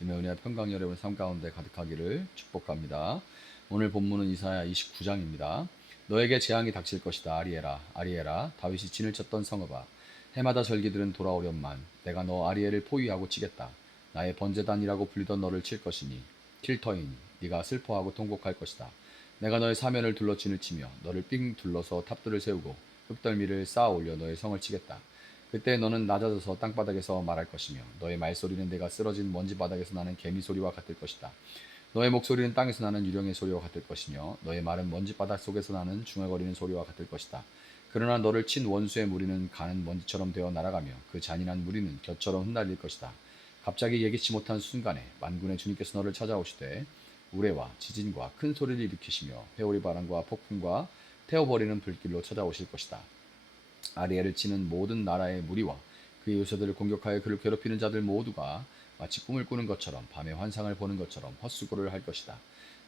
주님의 은혜와 평강 여러분 삶 가운데 가득하기를 축복합니다. 오늘 본문은 이사야 29장입니다. 너에게 재앙이 닥칠 것이다. 아리에라 아리에라 다윗이 진을 쳤던 성읍아, 해마다 절기들은 돌아오련만 내가 너 아리엘을 포위하고 치겠다. 나의 번제단이라고 불리던 너를 칠 것이니 킬터이니 네가 슬퍼하고 통곡할 것이다. 내가 너의 사면을 둘러 진을 치며 너를 삥 둘러서 탑들을 세우고 흙덜미를 쌓아 올려 너의 성을 치겠다. 그때 너는 낮아져서 땅바닥에서 말할 것이며 너의 말소리는 내가 쓰러진 먼지 바닥에서 나는 개미 소리와 같을 것이다. 너의 목소리는 땅에서 나는 유령의 소리와 같을 것이며 너의 말은 먼지 바닥 속에서 나는 중얼거리는 소리와 같을 것이다. 그러나 너를 친 원수의 무리는 가는 먼지처럼 되어 날아가며 그 잔인한 무리는 곁처럼 흩날릴 것이다. 갑자기 예기치 못한 순간에 만군의 주님께서 너를 찾아오시되 우레와 지진과 큰 소리를 일으키시며 회오리 바람과 폭풍과 태워버리는 불길로 찾아오실 것이다. 아리엘을 치는 모든 나라의 무리와 그의 요새들을 공격하여 그를 괴롭히는 자들 모두가 마치 꿈을 꾸는 것처럼 밤에 환상을 보는 것처럼 헛수고를 할 것이다.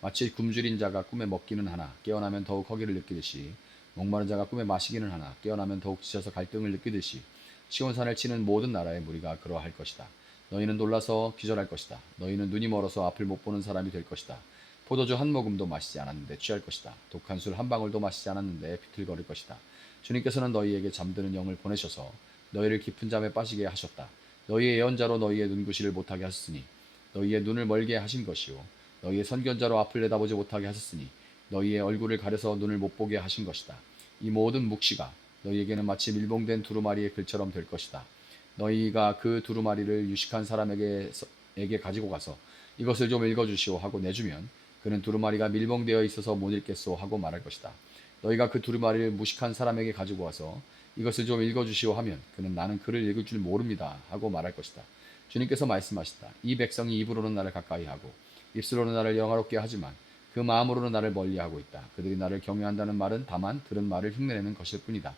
마치 굶주린 자가 꿈에 먹기는 하나 깨어나면 더욱 허기를 느끼듯이, 목마른 자가 꿈에 마시기는 하나 깨어나면 더욱 지쳐서 갈등을 느끼듯이 시온산을 치는 모든 나라의 무리가 그러할 것이다. 너희는 놀라서 기절할 것이다. 너희는 눈이 멀어서 앞을 못 보는 사람이 될 것이다. 포도주 한 모금도 마시지 않았는데 취할 것이다. 독한 술 한 방울도 마시지 않았는데 비틀거릴 것이다. 주님께서는 너희에게 잠드는 영을 보내셔서 너희를 깊은 잠에 빠지게 하셨다. 너희의 예언자로 너희의 눈구시를 못하게 하셨으니 너희의 눈을 멀게 하신 것이요 너희의 선견자로 앞을 내다보지 못하게 하셨으니 너희의 얼굴을 가려서 눈을 못 보게 하신 것이다. 이 모든 묵시가 너희에게는 마치 밀봉된 두루마리의 글처럼 될 것이다. 너희가 그 두루마리를 유식한 사람에게 가지고 가서 이것을 좀 읽어주시오 하고 내주면 그는 두루마리가 밀봉되어 있어서 못 읽겠소 하고 말할 것이다. 너희가 그 두루마리를 무식한 사람에게 가지고 와서 이것을 좀 읽어주시오 하면 그는 나는 글을 읽을 줄 모릅니다 하고 말할 것이다. 주님께서 말씀하시다. 이 백성이 입으로는 나를 가까이 하고 입술로는 나를 영화롭게 하지만 그 마음으로는 나를 멀리하고 있다. 그들이 나를 경외한다는 말은 다만 들은 말을 흉내내는 것일 뿐이다.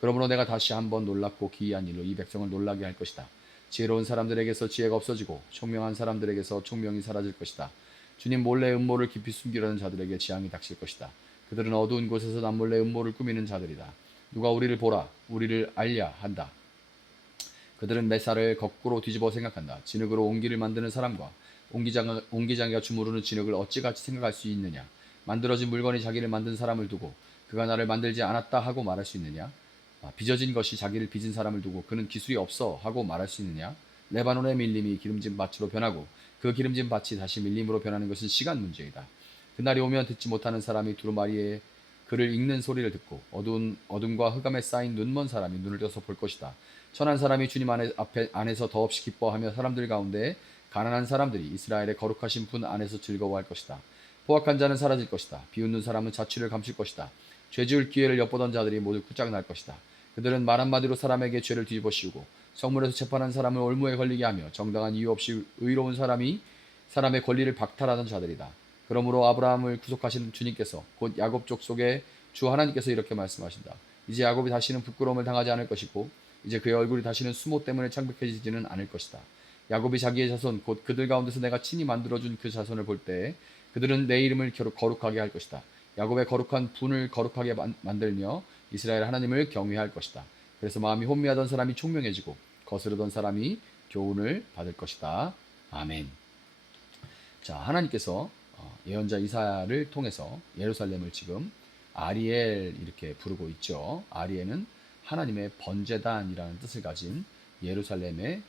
그러므로 내가 다시 한번 놀랍고 기이한 일로 이 백성을 놀라게 할 것이다. 지혜로운 사람들에게서 지혜가 없어지고 총명한 사람들에게서 총명이 사라질 것이다. 주님 몰래 음모를 깊이 숨기려는 자들에게 재앙이 닥칠 것이다. 그들은 어두운 곳에서 남몰래 음모를 꾸미는 자들이다. 누가 우리를 보라, 우리를 알랴 한다. 그들은 메살을 거꾸로 뒤집어 생각한다. 진흙으로 옹기를 만드는 사람과 옹기장이가 주무르는 진흙을 어찌같이 생각할 수 있느냐. 만들어진 물건이 자기를 만든 사람을 두고 그가 나를 만들지 않았다 하고 말할 수 있느냐. 빚어진 것이 자기를 빚은 사람을 두고 그는 기술이 없어 하고 말할 수 있느냐. 레바논의 밀림이 기름진 밭으로 변하고 그 기름진 밭이 다시 밀림으로 변하는 것은 시간 문제이다. 그날이 오면 듣지 못하는 사람이 두루마리에 글을 읽는 소리를 듣고 어둠과 흑암에 쌓인 눈먼 사람이 눈을 떠서 볼 것이다. 천한 사람이 주님 안에서 더없이 기뻐하며 사람들 가운데 가난한 사람들이 이스라엘의 거룩하신 분 안에서 즐거워할 것이다. 포악한 자는 사라질 것이다. 비웃는 사람은 자취를 감출 것이다. 죄지을 기회를 엿보던 자들이 모두 끝장날 것이다. 그들은 말 한마디로 사람에게 죄를 뒤집어 씌우고 성문에서 재판한 사람을 올무에 걸리게 하며 정당한 이유 없이 의로운 사람이 사람의 권리를 박탈하던 자들이다. 그러므로 아브라함을 구속하신 주님께서 곧 야곱 족속의 주 하나님께서 이렇게 말씀하신다. 이제 야곱이 다시는 부끄러움을 당하지 않을 것이고 이제 그의 얼굴이 다시는 수모 때문에 창백해지지는 않을 것이다. 야곱이 자기의 자손 곧 그들 가운데서 내가 친히 만들어준 그 자손을 볼 때 그들은 내 이름을 거룩하게 할 것이다. 야곱의 거룩한 분을 거룩하게 만들며 이스라엘 하나님을 경외할 것이다. 그래서 마음이 혼미하던 사람이 총명해지고 거스르던 사람이 교훈을 받을 것이다. 아멘. 자, 하나님께서 예언자 이사야를 통해서 예루살렘을 지금 아리엘 이렇게 부르고 있죠. 아리엘은 하나님의 번제단이라는 뜻을 가진 예루살렘의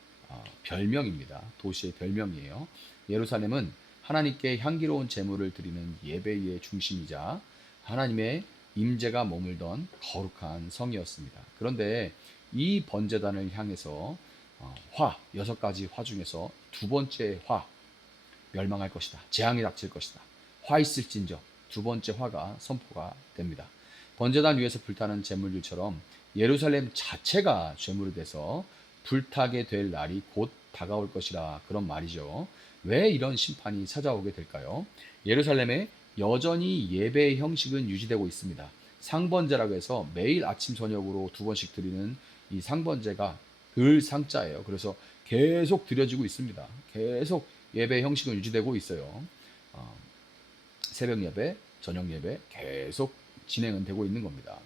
별명입니다. 도시의 별명이에요. 예루살렘은 하나님께 향기로운 제물을 드리는 예배의 중심이자 하나님의 임재가 머물던 거룩한 성이었습니다. 그런데 이 번제단을 향해서 여섯 가지 화 중에서 두 번째 화, 멸망할 것이다. 재앙이 닥칠 것이다. 화 있을진저 두 번째 화가 선포가 됩니다. 번제단 위에서 불타는 제물들처럼 예루살렘 자체가 제물이 돼서 불타게 될 날이 곧 다가올 것이라 그런 말이죠. 왜 이런 심판이 찾아오게 될까요? 예루살렘에 여전히 예배의 형식은 유지되고 있습니다. 상번제라고 해서 매일 아침 저녁으로 두 번씩 드리는 이 상번제가 늘 상자예요. 그래서 계속 드려지고 있습니다. 계속 예배 형식은 유지되고 있어요. 새벽 예배, 저녁 예배 계속 진행은 되고 있는 겁니다.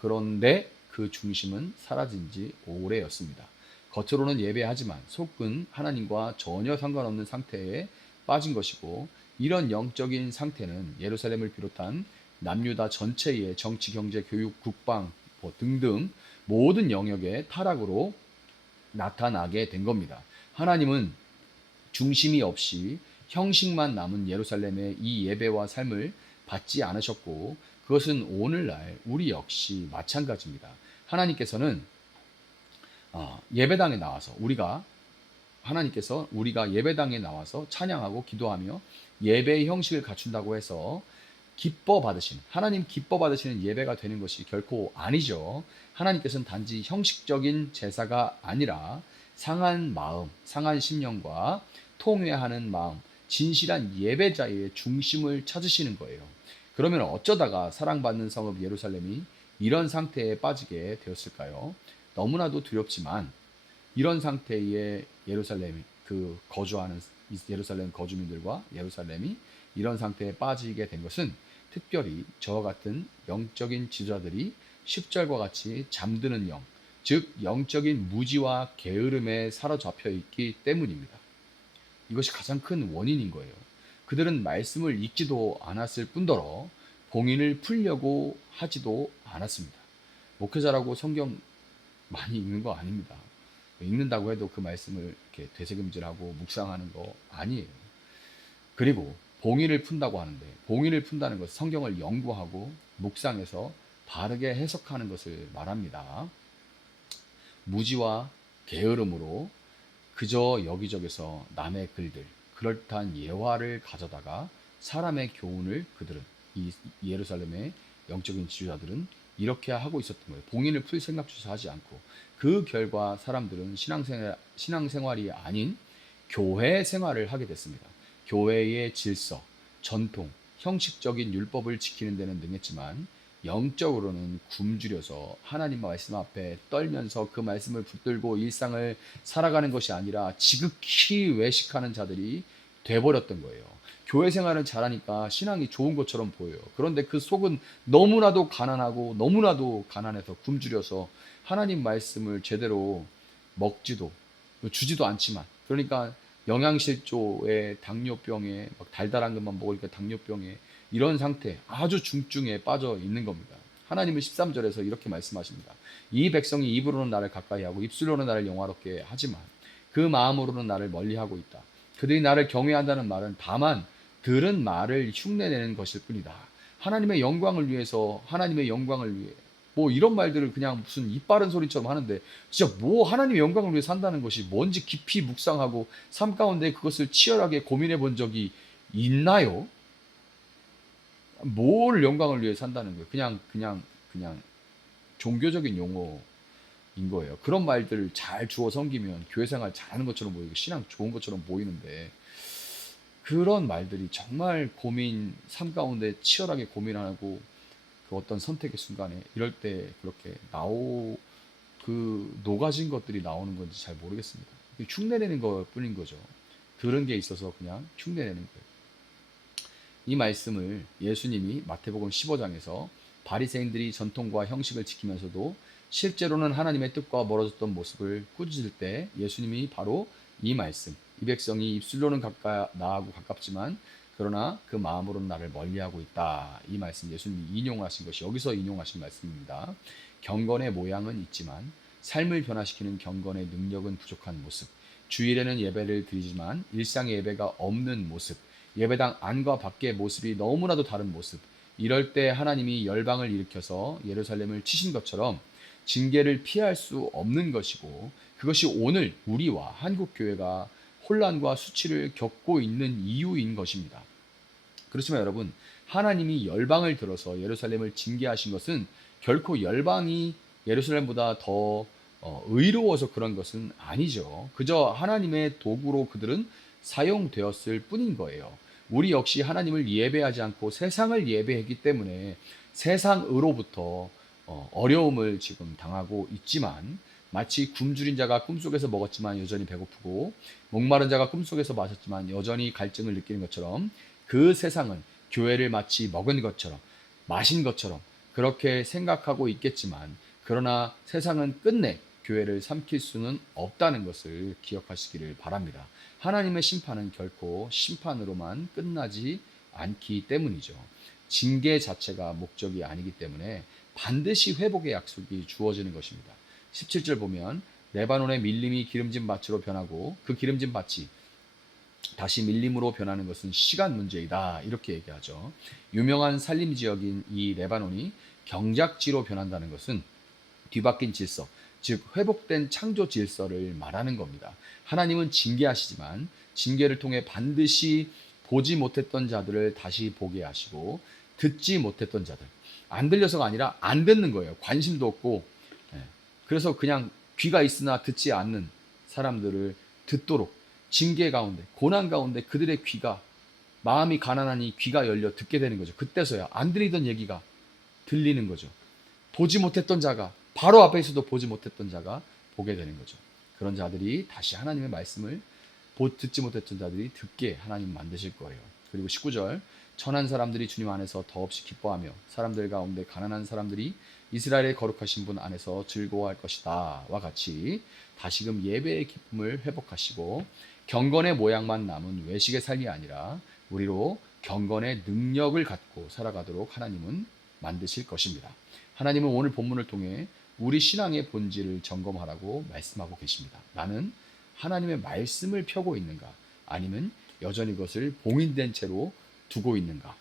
그런데 그 중심은 사라진 지 오래였습니다. 겉으로는 예배하지만 속은 하나님과 전혀 상관없는 상태에 빠진 것이고, 이런 영적인 상태는 예루살렘을 비롯한 남유다 전체의 정치, 경제, 교육, 국방 등등 모든 영역의 타락으로 나타나게 된 겁니다. 하나님은 중심이 없이 형식만 남은 예루살렘의 이 예배와 삶을 받지 않으셨고, 그것은 오늘날 우리 역시 마찬가지입니다. 하나님께서는 예배당에 나와서 우리가 예배당에 나와서 찬양하고 기도하며 예배의 형식을 갖춘다고 해서 하나님 기뻐 받으시는 예배가 되는 것이 결코 아니죠. 하나님께서는 단지 형식적인 제사가 아니라 상한 마음, 상한 심령과 통회하는 마음, 진실한 예배자의 중심을 찾으시는 거예요. 그러면 어쩌다가 사랑받는 성읍 예루살렘이 이런 상태에 빠지게 되었을까요? 너무나도 두렵지만, 이런 상태의 예루살렘 거주민들과 예루살렘이 이런 상태에 빠지게 된 것은 특별히 저와 같은 영적인 지도자들이 10절과 같이 잠드는 영, 즉 영적인 무지와 게으름에 사로잡혀 있기 때문입니다. 이것이 가장 큰 원인인 거예요. 그들은 말씀을 읽지도 않았을 뿐더러 봉인을 풀려고 하지도 않았습니다. 목회자라고 성경 많이 읽는 거 아닙니다. 읽는다고 해도 그 말씀을 이렇게 되새김질하고 묵상하는 거 아니에요. 그리고 봉인을 푼다고 하는데, 봉인을 푼다는 것은 성경을 연구하고 묵상해서 바르게 해석하는 것을 말합니다. 무지와 게으름으로 그저 여기저기서 남의 글들, 그럴듯한 예화를 가져다가 사람의 교훈을 이 예루살렘의 영적인 지도자들은 이렇게 하고 있었던 거예요. 봉인을 풀 생각조차 하지 않고. 그 결과 사람들은 신앙생활이 아닌 교회 생활을 하게 됐습니다. 교회의 질서, 전통, 형식적인 율법을 지키는 데는 능했지만 영적으로는 굶주려서 하나님 말씀 앞에 떨면서 그 말씀을 붙들고 일상을 살아가는 것이 아니라 지극히 외식하는 자들이 돼버렸던 거예요. 교회 생활을 잘하니까 신앙이 좋은 것처럼 보여요. 그런데 그 속은 너무나도 가난하고 너무나도 가난해서 굶주려서 하나님 말씀을 제대로 먹지도 주지도 않지만, 그러니까 영양실조에 당뇨병에 달달한 것만 먹으니까 당뇨병에 이런 상태, 아주 중증에 빠져 있는 겁니다. 하나님은 13절에서 이렇게 말씀하십니다. 이 백성이 입으로는 나를 가까이 하고 입술로는 나를 영화롭게 하지만 그 마음으로는 나를 멀리하고 있다. 그들이 나를 경외한다는 말은 다만 들은 말을 흉내내는 것일 뿐이다. 하나님의 영광을 위해서, 하나님의 영광을 위해 이런 말들을 그냥 무슨 입 바른 소리처럼 하는데, 진짜 하나님의 영광을 위해 산다는 것이 뭔지 깊이 묵상하고 삶 가운데 그것을 치열하게 고민해 본 적이 있나요? 뭘 영광을 위해 산다는 거예요? 그냥 종교적인 용어인 거예요. 그런 말들을 잘 주워 섬기면 교회 생활 잘하는 것처럼 보이고 신앙 좋은 것처럼 보이는데, 그런 말들이 정말 삶 가운데 치열하게 고민하고 그 어떤 선택의 순간에 이럴 때 그렇게 녹아진 것들이 나오는 건지 잘 모르겠습니다. 흉내내는 것 뿐인 거죠. 그런 게 있어서 그냥 흉내내는 거예요. 이 말씀을 예수님이 마태복음 15장에서 바리새인들이 전통과 형식을 지키면서도 실제로는 하나님의 뜻과 멀어졌던 모습을 꾸짖을 때 예수님이 바로 이 말씀, 이 백성이 입술로는 나하고 가깝지만 그러나 그 마음으로는 나를 멀리하고 있다. 이 말씀 예수님이 인용하신 것이 여기서 인용하신 말씀입니다. 경건의 모양은 있지만 삶을 변화시키는 경건의 능력은 부족한 모습, 주일에는 예배를 드리지만 일상의 예배가 없는 모습, 예배당 안과 밖의 모습이 너무나도 다른 모습, 이럴 때 하나님이 열방을 일으켜서 예루살렘을 치신 것처럼 징계를 피할 수 없는 것이고, 그것이 오늘 우리와 한국교회가 혼란과 수치를 겪고 있는 이유인 것입니다. 그렇지만 여러분, 하나님이 열방을 들어서 예루살렘을 징계하신 것은 결코 열방이 예루살렘보다 더 의로워서 그런 것은 아니죠. 그저 하나님의 도구로 그들은 사용되었을 뿐인 거예요. 우리 역시 하나님을 예배하지 않고 세상을 예배했기 때문에 세상으로부터 어려움을 지금 당하고 있지만, 마치 굶주린 자가 꿈속에서 먹었지만 여전히 배고프고 목마른 자가 꿈속에서 마셨지만 여전히 갈증을 느끼는 것처럼, 그 세상은 교회를 마치 먹은 것처럼 마신 것처럼 그렇게 생각하고 있겠지만, 그러나 세상은 끝내 교회를 삼킬 수는 없다는 것을 기억하시기를 바랍니다. 하나님의 심판은 결코 심판으로만 끝나지 않기 때문이죠. 징계 자체가 목적이 아니기 때문에 반드시 회복의 약속이 주어지는 것입니다. 17절 보면 레바논의 밀림이 기름진 밭으로 변하고 그 기름진 밭이 다시 밀림으로 변하는 것은 시간 문제이다. 이렇게 얘기하죠. 유명한 산림 지역인 이 레바논이 경작지로 변한다는 것은 뒤바뀐 질서, 즉 회복된 창조 질서를 말하는 겁니다. 하나님은 징계하시지만 징계를 통해 반드시 보지 못했던 자들을 다시 보게 하시고 듣지 못했던 자들, 안 들려서가 아니라 안 듣는 거예요. 관심도 없고. 그래서 그냥 귀가 있으나 듣지 않는 사람들을 듣도록 징계 가운데, 고난 가운데 그들의 귀가, 마음이 가난하니 귀가 열려 듣게 되는 거죠. 그때서야 안 들리던 얘기가 들리는 거죠. 보지 못했던 자가, 바로 앞에 있어도 보지 못했던 자가 보게 되는 거죠. 그런 자들이 다시 하나님의 말씀을 듣지 못했던 자들이 듣게 하나님 만드실 거예요. 그리고 19절, 천한 사람들이 주님 안에서 더없이 기뻐하며 사람들 가운데 가난한 사람들이 이스라엘의 거룩하신 분 안에서 즐거워할 것이다 와 같이 다시금 예배의 기쁨을 회복하시고 경건의 모양만 남은 외식의 삶이 아니라 우리로 경건의 능력을 갖고 살아가도록 하나님은 만드실 것입니다. 하나님은 오늘 본문을 통해 우리 신앙의 본질을 점검하라고 말씀하고 계십니다. 나는 하나님의 말씀을 펴고 있는가? 아니면 여전히 그것을 봉인된 채로 두고 있는가?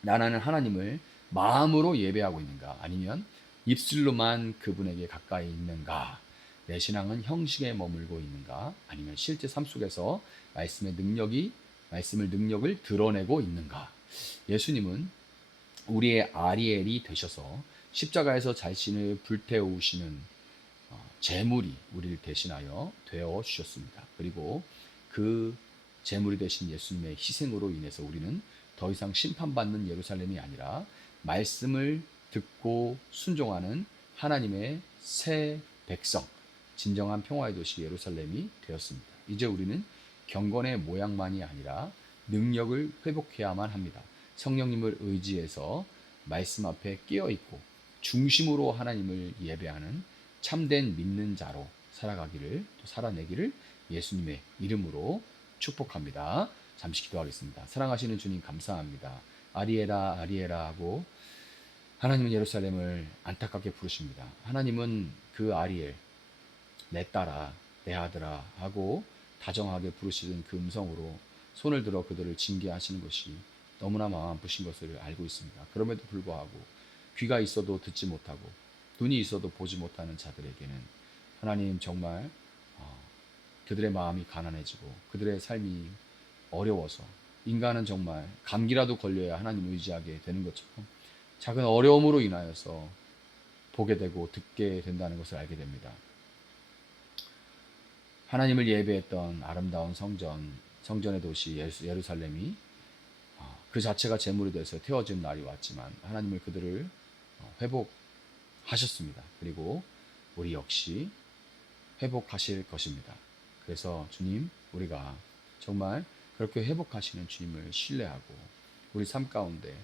나는 하나님을 마음으로 예배하고 있는가? 아니면 입술로만 그분에게 가까이 있는가? 내 신앙은 형식에 머물고 있는가? 아니면 실제 삶 속에서 말씀의 능력을 드러내고 있는가? 예수님은 우리의 아리엘이 되셔서 십자가에서 자신을 불태우시는 제물이 우리를 대신하여 되어 주셨습니다. 그리고 그 제물이 되신 예수님의 희생으로 인해서 우리는 더 이상 심판받는 예루살렘이 아니라 말씀을 듣고 순종하는 하나님의 새 백성, 진정한 평화의 도시 예루살렘이 되었습니다. 이제 우리는 경건의 모양만이 아니라 능력을 회복해야만 합니다. 성령님을 의지해서 말씀 앞에 깨어 있고 중심으로 하나님을 예배하는 참된 믿는 자로 살아가기를, 또 살아내기를 예수님의 이름으로 축복합니다. 잠시 기도하겠습니다. 사랑하시는 주님 감사합니다. 아리에라 아리에라 하고 하나님은 예루살렘을 안타깝게 부르십니다. 하나님은 그 아리엘, 내 딸아, 내 아들아 하고 다정하게 부르시는 그 음성으로 손을 들어 그들을 징계하시는 것이 너무나 마음 아프신 것을 알고 있습니다. 그럼에도 불구하고 귀가 있어도 듣지 못하고 눈이 있어도 보지 못하는 자들에게는 하나님 정말 그들의 마음이 가난해지고 그들의 삶이 어려워서 인간은 정말 감기라도 걸려야 하나님 의지하게 되는 것처럼 작은 어려움으로 인하여서 보게 되고 듣게 된다는 것을 알게 됩니다. 하나님을 예배했던 아름다운 성전의 도시 예루살렘이 그 자체가 제물이 돼서 태워진 날이 왔지만 하나님을 그들을 회복하셨습니다. 그리고 우리 역시 회복하실 것입니다. 그래서 주님, 우리가 정말 그렇게 회복하시는 주님을 신뢰하고 우리 삶 가운데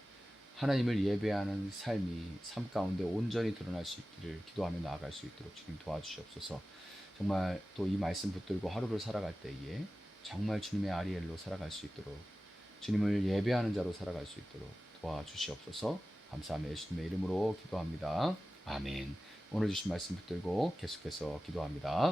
하나님을 예배하는 삶이 삶 가운데 온전히 드러날 수 있기를 기도하며 나아갈 수 있도록 주님 도와주시옵소서. 정말 또 이 말씀 붙들고 하루를 살아갈 때에 정말 주님의 아리엘로 살아갈 수 있도록 주님을 예배하는 자로 살아갈 수 있도록 도와주시옵소서. 감사하며 예수님의 이름으로 기도합니다. 아멘. 오늘 주신 말씀 붙들고 계속해서 기도합니다.